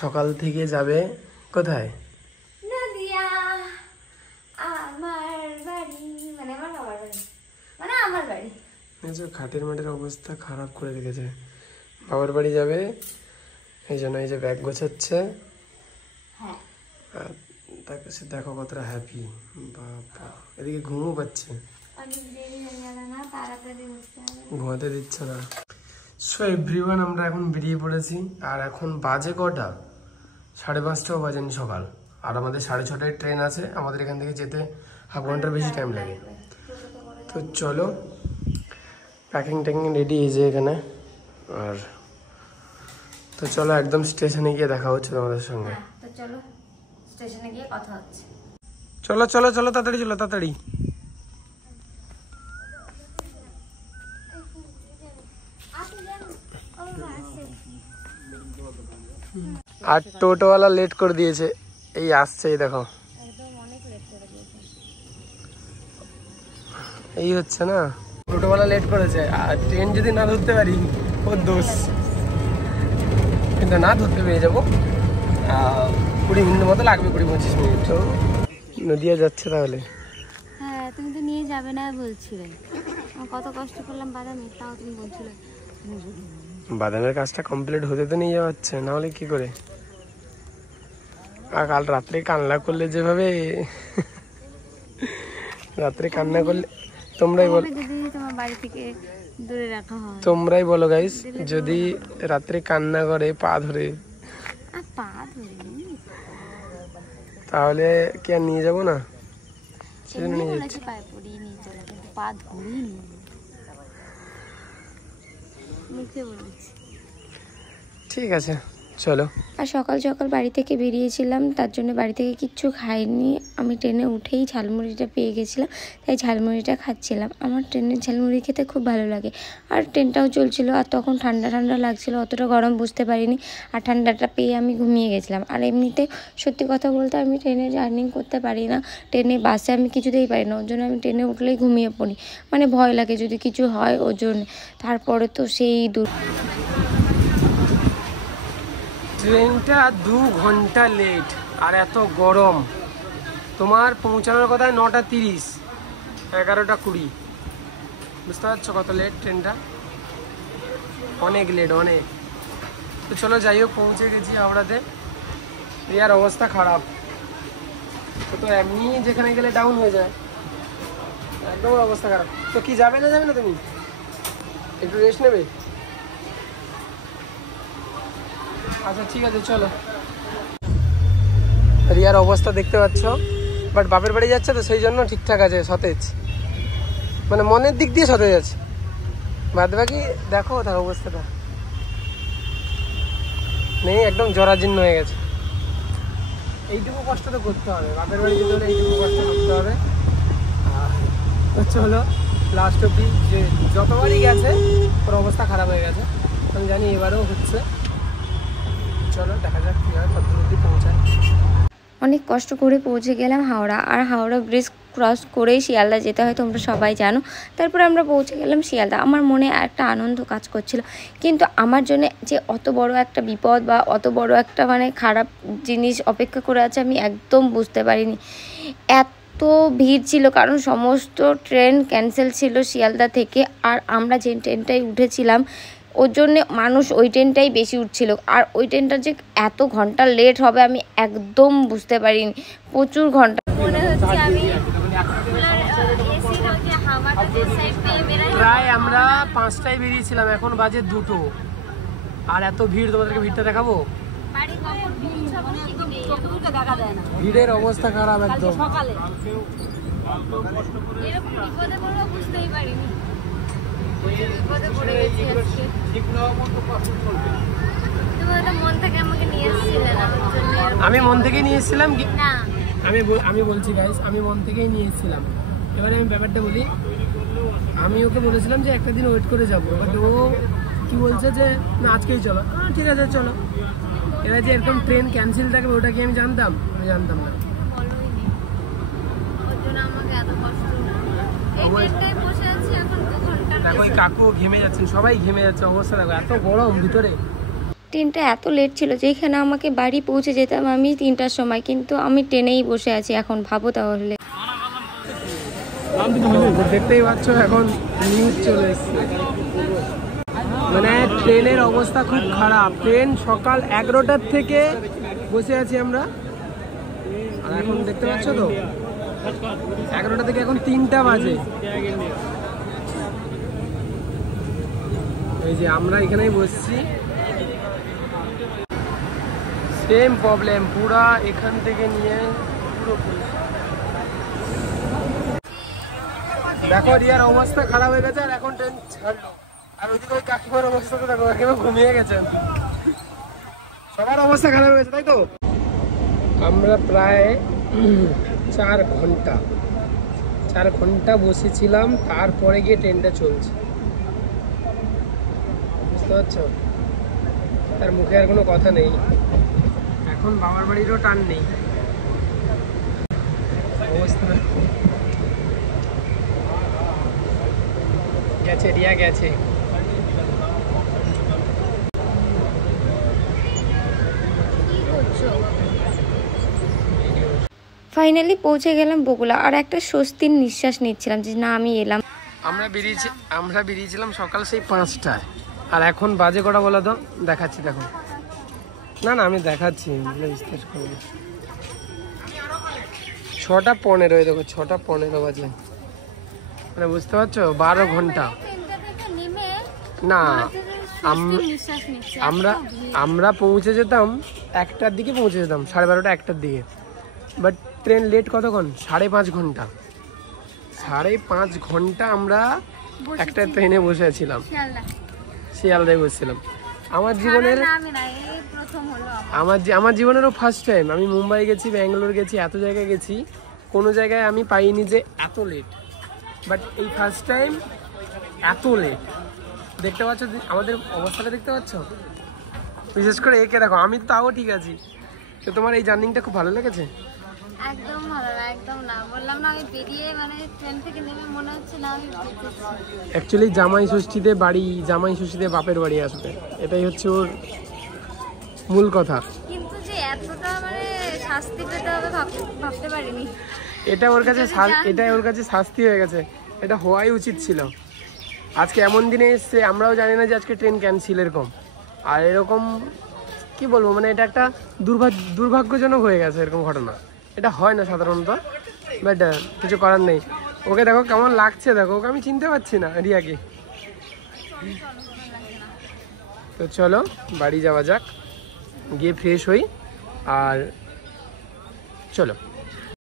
সকাল থেকে যাবে কোথায়? নদিয়া, আমার বাড়ি, মানে আমার বাবার বাড়ি, মানে আমার বাড়ি। খাটের মাটির অবস্থা খারাপ করে রেখেছে। বাবার বাড়ি যাবে, এই জন্য এই যে ব্যাগ গোছাচ্ছে। হ্যাঁ, আর তার কাছে দেখো কতটা হ্যাপি। বাবা, এদিকে ঘুমও পাচ্ছে, অনেক দেরি হয়ে গেল না, তাড়াতাড়ি উঠতে হবে। ঘুমাতে দিচ্ছে না। সো এভরিওয়ান, আমরা এখন বেরিয়ে পড়েছি। আর এখন বাজে কটা? 5:30টাও বাজেনি সকাল। আর আমাদের 6:30টায় ট্রেন আছে। আমাদের এখান থেকে যেতে হাফ ঘন্টার বেশি টাইম লাগে। তো চলো, প্যাকিং ট্যাকিং রেডি এই যে এখানে। আর তো চলো একদম স্টেশনে গিয়ে দেখা হচ্ছে তোমাদের সঙ্গে। তো চলো স্টেশনে গিয়ে কথা হচ্ছে। চলো চলো চলো, তাড়াতাড়ি চলো, তাড়াতাড়ি। আর টোটোওয়ালা লেট করে দিয়েছে, এই আসছে, এই দেখো। এই হচ্ছে না, টোটোওয়ালা লেট করেছে। আর ট্রেন যদি না ধরতে পারি ওর দোষ, কিন্তু না ধরতে পেরে যাবো। 20 মিনিট মতো লাগবে, 20-25 মিনিট। তো নদিয়া যাচ্ছে তাহলে। হ্যাঁ, তুমি তো নিয়ে যাবে না বলছিলে। কত কষ্ট করলাম বাদামি, তাও তুমি বলছিলে। বাদামের কাজটা কমপ্লিট হতে তো নিয়ে যাচ্ছে, না হলে কি করে? আর কাল রাত্রে কান্না করলে যেভাবে, রাত্রে কান্না করলে তোমরাই বলো, তোমার বাড়ি থেকে দূরে রাখা হয়। তোমরাই বলো গাইস, যদি রাত্রে কান্না করে পা ধরে, তাহলে কি আর নিয়ে যাবো না? সেজন্য নিয়ে যাচ্ছি। ঠিক আছে, চলো। আর সকাল সকাল বাড়ি থেকে বেরিয়েছিলাম, তার জন্য বাড়ি থেকে কিচ্ছু খাইনি। আমি ট্রেনে উঠেই ঝালমুড়িটা পেয়ে গেছিলাম, তাই ঝালমুড়িটা খাচ্ছিলাম। আমার ট্রেনের ঝালমুড়ি খেতে খুব ভালো লাগে। আর ট্রেনটাও চলছিল, আর তখন ঠান্ডা ঠান্ডা লাগছিল, অতটা গরম বুঝতে পারিনি। আর ঠান্ডাটা পেয়ে আমি ঘুমিয়ে গেছিলাম। আর এমনিতে সত্যি কথা বলতে আমি ট্রেনে জার্নি করতে পারি না, ট্রেনে বাসে আমি কিছুতেই পারি না। ওর জন্য আমি ট্রেনে উঠলেই ঘুমিয়ে পড়ি, মানে ভয় লাগে যদি কিছু হয় ওর জন্য। তারপরে তো সেই ট্রেনটা 2 ঘন্টা লেট, আর এত গরম। তোমার পৌঁছানোর কথা 9:30, 11:20। বুঝতে পারছো কত লেট ট্রেনটা? অনেক লেট, অনেক। তো চলো যাই হোক, পৌঁছে গেছি হাওড়াতে। রিয়ার অবস্থা খারাপ, তো এমনি যেখানে গেলে ডাউন হয়ে যায়, একদম অবস্থা খারাপ। তো কি যাবে না তুমি? একটু রেস্ট নেবে? আচ্ছা ঠিক আছে, চলো। রিয়ার অবস্থা দেখতে পাচ্ছ, বাট বাপের বাড়ি যাচ্ছে তো সেই জন্য ঠিকঠাক আছে, সতেজ, মানে মনের দিক দিয়ে সতেজ আছে। বাদ বাকি দেখো তার অবস্থাটা নেই, একদম জরাজীর্ণ হয়ে গেছে। এইটুকু কষ্ট তো করতে হবে, বাপের বাড়ি যেতে হলে এইটুকু কষ্ট করতে হবে। আর হচ্ছে হলো লাস্ট অব্দি যে যতবারই গেছে ওর অবস্থা খারাপ হয়ে গেছে, আমি জানি এবারেও হচ্ছে। চলো দেখা যাক কী হয়, কত অব্দি পৌঁছায়। অনেক কষ্ট করে পৌঁছে গেলাম হাওড়া। আর হাওড়া ব্রিজ ক্রস করেই শিয়ালদা যেতে হয়, তোমরা সবাই জানো। তারপরে আমরা পৌঁছে গেলাম শিয়ালদা। আমার মনে একটা আনন্দ কাজ করছিল, কিন্তু আমার জন্য যে অত বড় একটা বিপদ বা অত বড় একটা মানে খারাপ জিনিস অপেক্ষা করে আছে আমি একদম বুঝতে পারিনি। এত ভিড় ছিল, কারণ সমস্ত ট্রেন ক্যান্সেল ছিল শিয়ালদা থেকে। আর আমরা যে ট্রেনটায় উঠেছিলাম ওর জন্যে মানুষ ওই ট্রেনটাই বেশি উঠছিল। আর ওই ট্রেনটা যে এত ঘন্টা লেট হবে আমি একদম বুঝতে পারিনি, প্রচুর ঘন্টা। মনে হচ্ছে আমি প্রায় আমরা 5টায় বেরিয়েছিলাম, এখন বাজে 2টো। আর এত ভিড়, তোমাদেরকে ভিড়টা দেখাবো। ভিড়ের অবস্থা খারাপ একদম। আমি মন থেকেই নিয়ে এসেছিলাম, আমি বলছি গাইস, আমি মন থেকেই নিয়ে এসেছিলাম। এবারে আমি ব্যাপারটা বলি, আমি ওকে বলেছিলাম যে একটা দিন ওয়েট করে যাবো, বাট ও কি বলছে যে না আজকেই চলো। ঠিক আছে চলো। এবার যে এরকম ট্রেন ক্যান্সেল থাকবে ওটা কি আমি জানতাম? আমি জানতাম না। দেখো ওই কাকু ঘেমে যাচ্ছেন, সবাই ঘেমে যাচ্ছে, অবস্থা দেখো, এত গরম ভিতরে। ট্রেনটা এত লেট ছিল যেখানে আমাকে বাড়ি পৌঁছে যেতাম আমি 3টার সময়, কিন্তু আমি ট্রেনেই বসে আছি এখন, ভাবো তাহলে। দেখতেই পাচ্ছ এখন নিউজ চলে এসছে, মানে ট্রেনের অবস্থা খুব খারাপ। ট্রেন সকাল 11টার থেকে বসে আছি আমরা, আর এখন দেখতে পাচ্ছ তো 11টা থেকে এখন 3টা বাজে। এই যে আমরা এখানেই বসছি, সেম প্রবলেম পুরা এখান থেকে নিয়ে পুরো। দেখো রিয়ার অবস্থা খারাপ হয়ে গেছে, আর এখন ট্রেন ছাড়লো। আর ওইদিকে ওই কাকিমার অবস্থা তো দেখো, কাকিমা ঘুমিয়ে গেছেন। সবার অবস্থা খারাপ হয়ে গেছে, তাই তো? আমরা প্রায় 4 ঘন্টা বসেছিলাম, তারপরে গিয়ে ট্রেনটা চলছে, বুঝতে পারছো? তার মুখে আর কোনো কথা নেই। এখন বাবার বাড়িরও টান নেই, অবস্থা গেছে, রিয়া গেছে। ফাইনালি পৌঁছে গেলাম বগুলা, আর একটা স্বস্তির নিঃশ্বাস নিচ্ছিলাম যে না আমি এলাম। আমরা বেরিয়েছিলাম সকাল সেই 5টায়, আর এখন বাজে কটা বলো তো? দেখাচ্ছি দেখো। না আমি দেখাচ্ছি, বিস্তার করে। 6:15, দেখো 6:15 বাজে, মানে বুঝতে পারছো 12 ঘন্টা। না আমরা পৌঁছে যেতাম 1টার দিকে, পৌঁছে যেতাম 12:30 1টার দিকে, বাট ট্রেন লেট কতক্ষণ? 5.5 ঘন্টা। 5.5 ঘন্টা আমরা একটা ট্রেনে বসে ছিলাম, শিয়ালদায় বসেছিলাম। আমার জীবনেরও ফার্স্ট টাইম। আমি মুম্বাই গেছি, ব্যাঙ্গালোর গেছি, এত জায়গায় গেছি, কোনো জায়গায় আমি পাইনি যে এত লেট, বাট এই ফার্স্ট টাইম এত লেট। দেখতে পাচ্ছ আমাদের অবস্থাটা, দেখতে পাচ্ছ? বিশেষ করে একে দেখো, আমি তো তাও ঠিক আছি। তো তোমার এই জার্নিংটা খুব ভালো লেগেছে? একদম ভালো না, একদম না, বললাম না আমি বেরিয়ে মানে ট্রেন থেকে নেমে মনে হচ্ছে না আমি অ্যাকচুয়ালি জামাই ষষ্ঠীতে বাপের বাড়ি আসবে, এটাই হচ্ছে ওর মূল কথা। কিন্তু যে এতটা মানে শাস্তি পেতে হবে ভাবতে পারিনি। এটা ওর কাছে শাস্তি হয়ে গেছে, এটা হওয়াই উচিত ছিল। আজকে এমন দিনে এসছে, আমরাও জানি না যে আজকে ট্রেন ক্যান্সেল এরকম। আর এরকম কি বলবো, মানে এটা একটা দুর্ভাগ্যজনক হয়ে গেছে এরকম ঘটনা। এটা হয় না সাধারণত, বাট কিছু করার নেই। ওকে দেখো কেমন লাগছে, দেখো ওকে আমি চিনতে পারছি না, রিয়াকে। তো চলো বাড়ি যাওয়া যাক, গিয়ে ফ্রেশ হই, আর চলো।